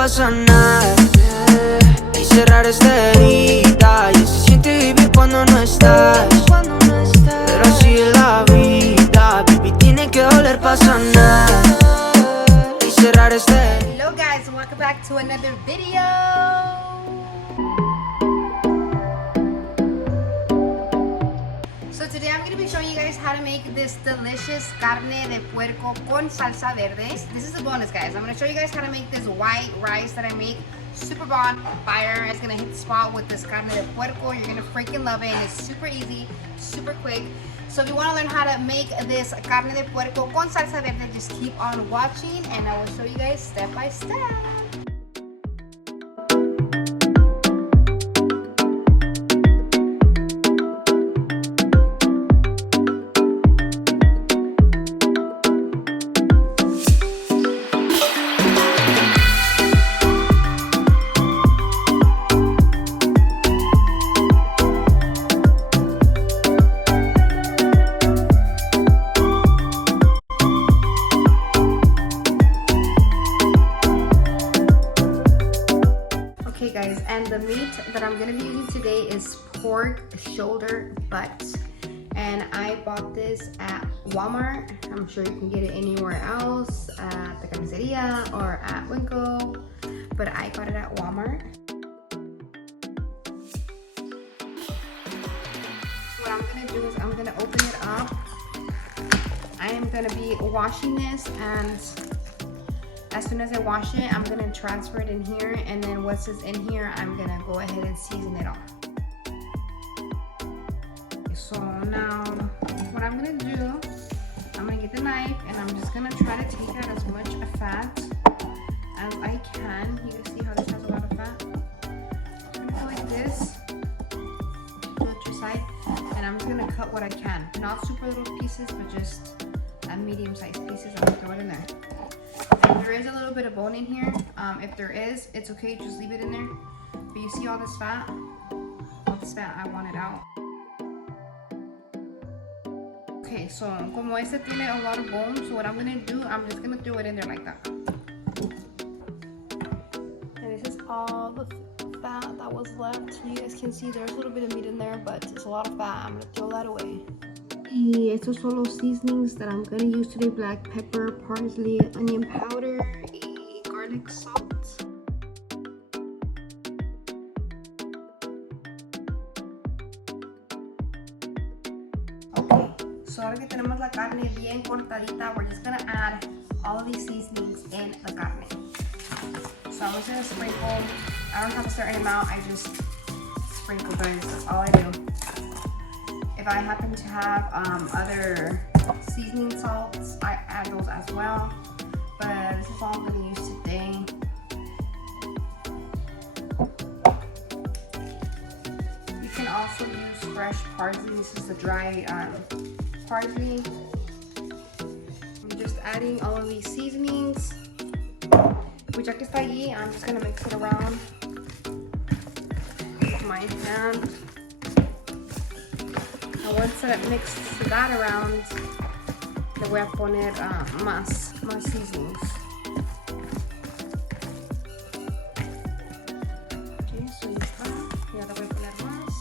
pasa nada, y cerrar esta herida. Y se siente vivir cuando no estás, pero así es la vida, baby, tiene que doler pa' sanar y cerrar esta herida. Hello guys, and welcome back to another video. So today I'm going to be showing you guys how to make this delicious carne de puerco con salsa verde. This is a bonus, guys. I'm going to show you guys how to make this white rice that I make. Super bon fire. It's going to hit the spot with this carne de puerco. You're going to freaking love it. And it's super easy, super quick. So if you want to learn how to make this carne de puerco con salsa verde, just keep on watching and I will show you guys step by step. Okay guys, and the meat that I'm going to be using today is pork shoulder butt, and I bought this at Walmart. I'm sure you can get it anywhere else, at the carniceria or at Winco, but I got it at Walmart. What I'm going to do is I'm going to open it up. I am going to be washing this, and as soon as I wash it, I'm gonna transfer it in here, and then once it's in here, I'm gonna go ahead and season it all. So now, what I'm gonna do, I'm gonna get the knife, and I'm just gonna try to take out as much fat as I can. You can see how this has a lot of fat. I'm gonna go like this, do it to your side, and I'm just gonna cut what I can. Not super little pieces, but just medium-sized pieces. I'm gonna throw it in there. There is a little bit of bone in here. If there is, it's okay, just leave it in there. But you see all this fat? All this fat, I want it out. Okay, so como este tiene a lot of bone, so what I'm gonna do, I'm just gonna throw it in there like that. And this is all the fat that was left. You guys can see there's a little bit of meat in there, but it's a lot of fat. I'm gonna throw that away. Y estos son los seasonings that I'm gonna use today: black pepper, parsley, onion powder, y garlic salt. Okay, so ahora que tenemos la carne bien cortadita, we're just gonna add all of these seasonings in the carne. So I'm just gonna sprinkle. I don't have a certain amount, I just sprinkle, guys. That's all I do. If I happen to have other seasoning salts, I add those as well. But this is all I'm going to use today. You can also use fresh parsley. This is the dry parsley. I'm just adding all of these seasonings. Which ya que está allí, I'm just going to mix it around with my hand. Once I mix that around, le voy a poner más seasonings. Okay, so ya está. Ya le voy a poner más.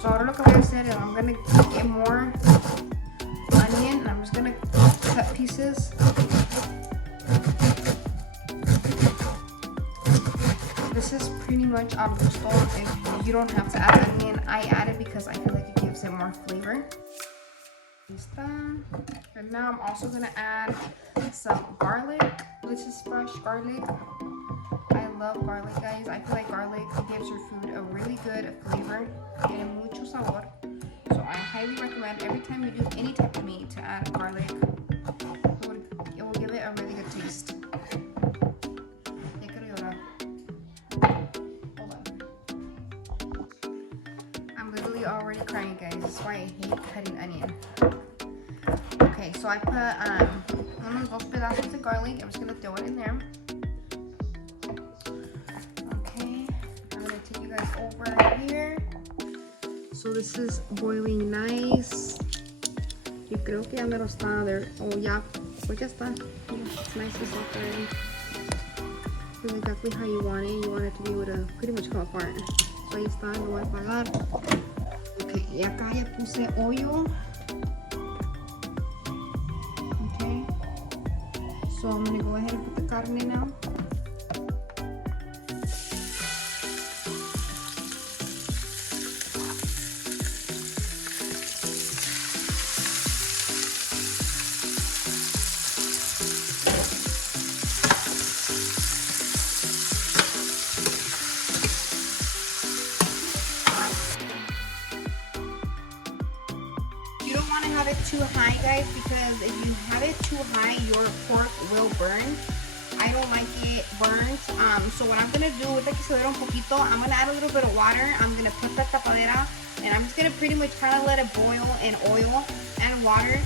So ahora lo que voy a hacer is I'm going to get more onion, and I'm just going to cut pieces. This is pretty much out of the store. If you don't have to add onion, I add it because I feel like it gives it more flavor. And now I'm also gonna add some garlic. This is fresh garlic. I love garlic, guys. I feel like garlic gives your food a really good flavor and mucho sabor. So I highly recommend every time you do any type of meat to add garlic. It will give it a really good taste. Already crying, guys. That's why I hate cutting onion. Okay, so I put unos dos pedazos of garlic. I'm just gonna throw it in there. Okay, I'm gonna take you guys over here. So this is boiling nice. Creo que ya me lo está there. Oh, ya. Pues ya está. Yeah, it's nice and soft already. It's exactly how you want it. You want it to be able to pretty much come apart. So ahí está, lo voy a apagar. Ok, y acá ya puse hoyo. Okay. So I'm gonna go ahead and put the carne now. Have it too high, guys, because if you have it too high, your pork will burn. I don't like it burnt. So what I'm gonna do, ahorita que se dora un poquito, I'm gonna add a little bit of water. I'm gonna put that tapadera, and I'm just gonna pretty much kind of let it boil in oil and water,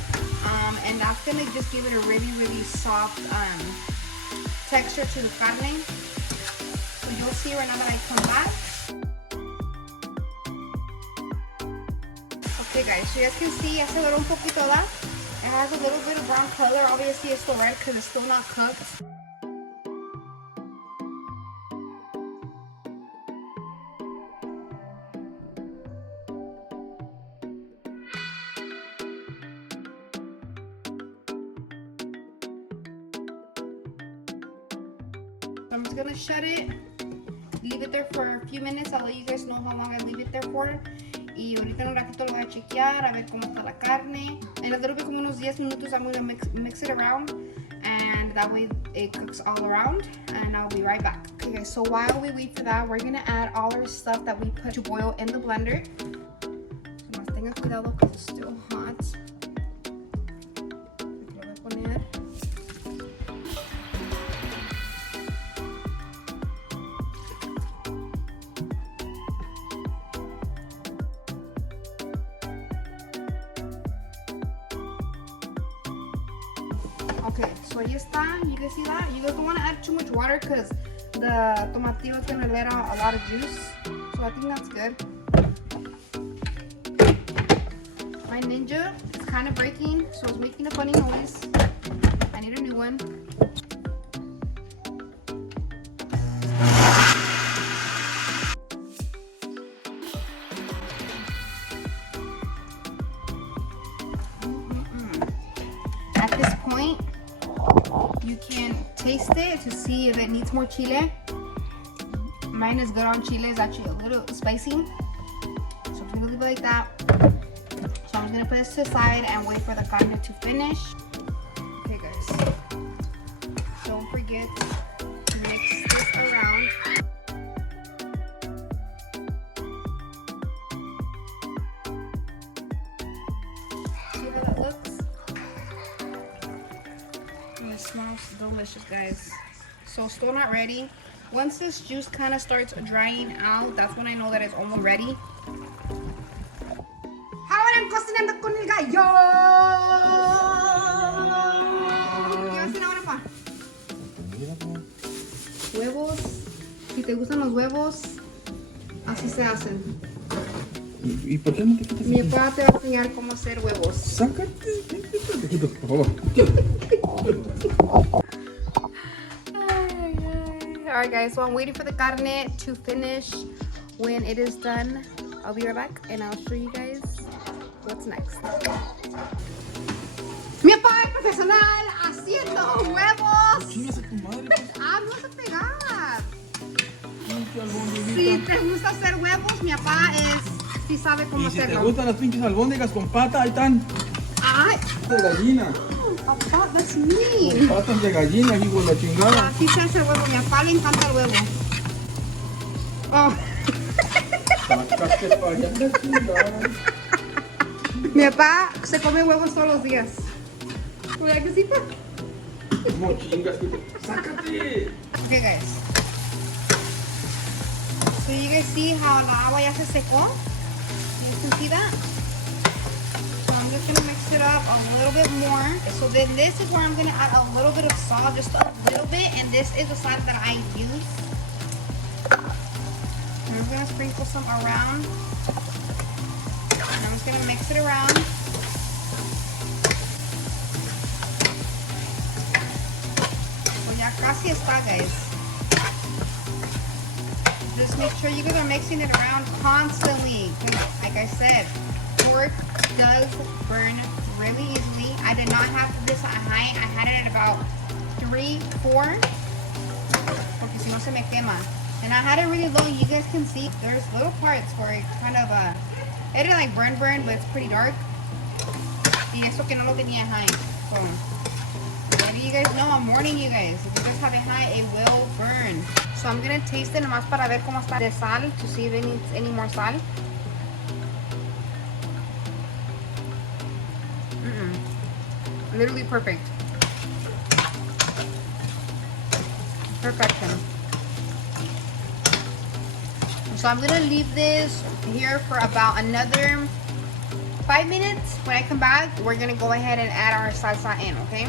and that's gonna just give it a really soft texture to the carne. So you'll see right now that I come back. Okay guys, so you guys can see, ya se doró un poquito that. It has a little bit of brown color. Obviously it's still red because it's still not cooked. So I'm just gonna shut it, leave it there for a few minutes. I'll let you guys know how long I leave it there for. Y ahorita en un ratito lo voy a chequear, a ver cómo está la carne. En a little bit, como unos 10 minutos, I'm going to mix it around. And that way it cooks all around. And I'll be right back. Okay guys, so while we wait for that, we're going to add all our stuff that we put to boil in the blender. So más tengan cuidado because it's still hot. Lo voy a poner. Okay, so ahí está. You guys see that? You guys don't want to add too much water because the tomatillo is going to let out a lot of juice. So I think that's good. My Ninja is kind of breaking, so it's making a funny noise. I need a new one. At this point, you can taste it to see if it needs more chile. Mine is good on chile. It's actually a little spicy. So I'm just gonna leave it like that. So I'm gonna put this to the side and wait for the carne to finish. Okay guys, don't forget to mix this around. See how that looks? And it smells delicious, guys. So still not ready. Once this juice kind of starts drying out, that's when I know that it's almost ready. Ahora en Cocinando con el Gallo. ¿Qué vas a hacer ahora, pa? Huevos. Si te gustan los huevos, así se hacen. ¿Y por qué no te quitas? Mi papá te va a enseñar cómo hacer huevos. Sácate, por favor. Alright guys, so I'm waiting for the carne to finish. When it is done, I'll be right back and I'll show you guys what's next. Mi papá es profesional haciendo huevos. Chingas a tu madre. Ah, no vas a pegar. Si te gusta hacer huevos, mi papá sí sabe cómo Y si hacerlo. te gustan las pinches albóndigas con pata, ahí están. Ay, De gallina. papá, that's me. Patas de gallina, hijo de la chingada. Así se hace el huevo, mi papá le encanta el huevo. Oh. Sácate para allá de chingada. Mi papá se come huevos todos los días. ¿Verdad que sí, pa? ¿Cómo chingas? Sácate. Okay, guys. So you guys see how la agua ya se secó? You can see that? So I'm just gonna mix it up a little bit more. So then this is where I'm gonna add a little bit of salt, just a little bit, and this is the salt that I use. And I'm gonna sprinkle some around. And I'm just gonna mix it around. Casi está, guys. Just make sure you guys are mixing it around constantly. Like I said, pork does burn really easily. I did not have this at high. I had it at about 3, 4. Porque si no se me quema. And I had it really low. You guys can see there's little parts where it kind of it didn't like burn, but it's pretty dark. Y eso que no lo tenía high. So maybe you guys know, I'm warning you guys. If you guys have it high, it will burn. So I'm gonna taste it nomás para ver cómo está de sal, to see if it needs any more sal. Literally perfect. Perfection. So I'm gonna leave this here for about another 5 minutes. When I come back, we're gonna go ahead and add our salsa in, okay?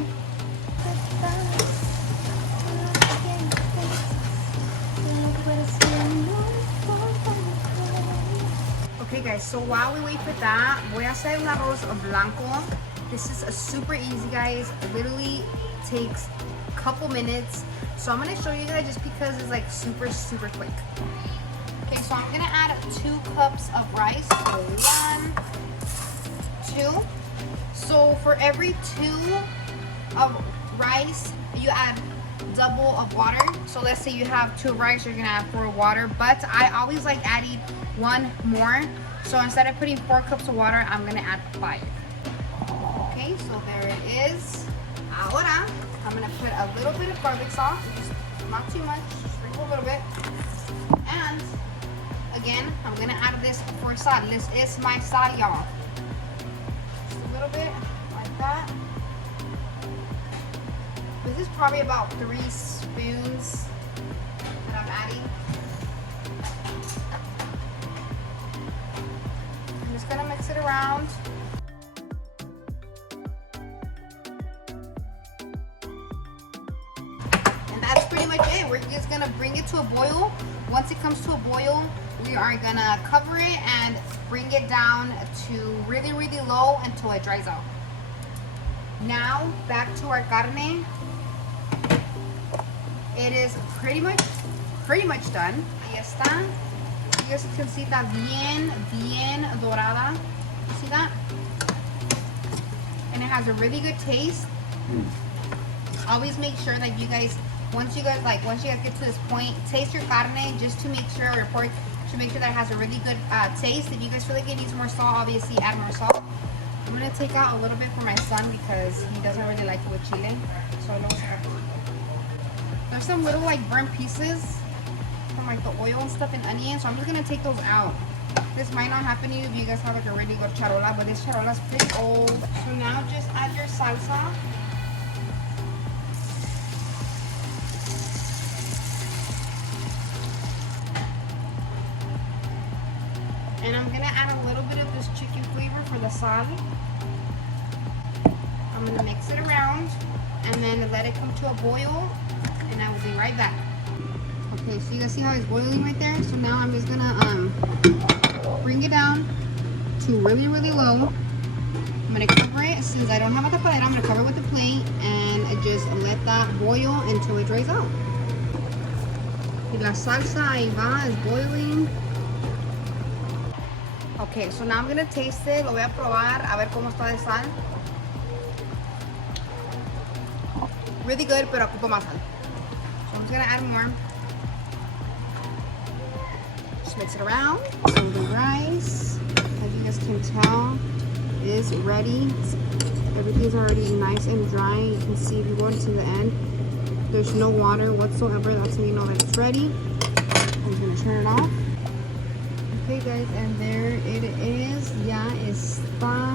Okay guys, so while we wait for that, voy a hacer un arroz blanco. This is a super easy, guys. It literally takes a couple minutes. So I'm gonna show you guys just because it's like super quick. Okay, so I'm gonna add 2 cups of rice. So 1, 2. So for every 2 of rice, you add double of water. So let's say you have 2 rice, you're gonna add 4 water. But I always like adding 1 more. So instead of putting 4 cups of water, I'm gonna add 5. Okay, so there it is. Ahora, I'm gonna put a little bit of garlic sauce, just not too much, just sprinkle a little bit. And again, I'm gonna add this for sal. This is my sal, y'all. Just a little bit, like that. This is probably about 3 spoons that I'm adding. I'm just gonna mix it around. That's pretty much it. We're just gonna bring it to a boil. Once it comes to a boil, we are gonna cover it and bring it down to really low until it dries out. Now back to our carne. It is pretty much done. Ahí está. You guys can see that bien dorada. You see that? And it has a really good taste. Always make sure that you guys, once you guys get to this point, taste your carne just to make sure, or pork, to make sure that it has a really good taste. If you guys feel like it needs more salt, obviously add more salt. I'm gonna take out a little bit for my son because he doesn't really like it with chile. So there's some little like burnt pieces from like the oil and stuff and onion. So I'm just gonna take those out. This might not happen to you if you guys have like a really good charola, but this charola is pretty old. So now just add your salsa. And I'm gonna add a little bit of this chicken flavor for the sal. I'm gonna mix it around and then let it come to a boil, and I will be right back. Okay, so you guys see how it's boiling right there? So now I'm just gonna bring it down to really low. I'm gonna cover it. Since I don't have a tapadera, I'm gonna cover it with a plate and just let that boil until it dries out. Y la salsa ahí va, is boiling. Okay, so now I'm gonna taste it. Lo voy a probar a ver cómo está de sal. Really good, pero ocupo más sal. So I'm just gonna add more. Just mix it around. So the rice, as you guys can tell, is ready. Everything's already nice and dry. You can see if you go into the end, there's no water whatsoever. That's how you know that it's ready. I'm just gonna turn it off. Okay guys, and there it is. Ya está.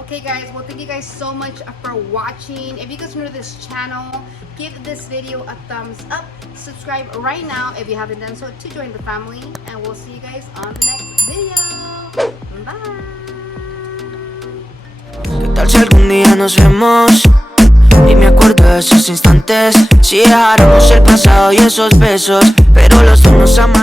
Okay guys, well thank you guys so much for watching. If you guys are new to this channel, give this video a thumbs up. Subscribe right now if you haven't done so to join the family, and we'll see you guys on the next video. Bye. ¿Qué tal si algún día nos vemos? y me acuerdo de esos instantes. Si dejáramos el pasado y esos besos, pero los dos nos amaríamos.